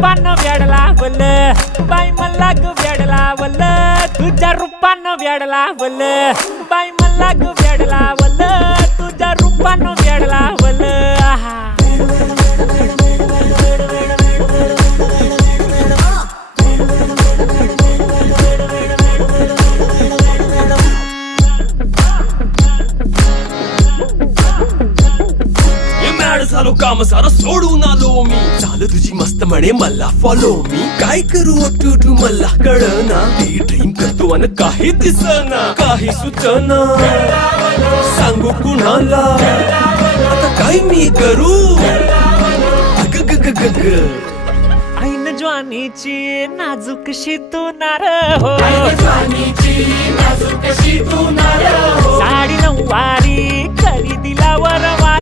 रूपानं वेड लावल बाई मला ग वेड लावल तुझ्या रूपानं वेड लावल बाई मला ग वेड लावल तुझ्या रूपानं वेड लावल आहा झालो काम सारं सोडून आलो मी झालं तुझी मस्त म्हणे मला फॉलो मी काय करू टू मला कळना ती ड्रीम करतो अन काही दिसना काही सुचना सांगू कुणाला आता काय मी करू ग ग ग ग ग ऐन ज्वानीची नाजूकशी तू नार हो साडी नऊवारी करी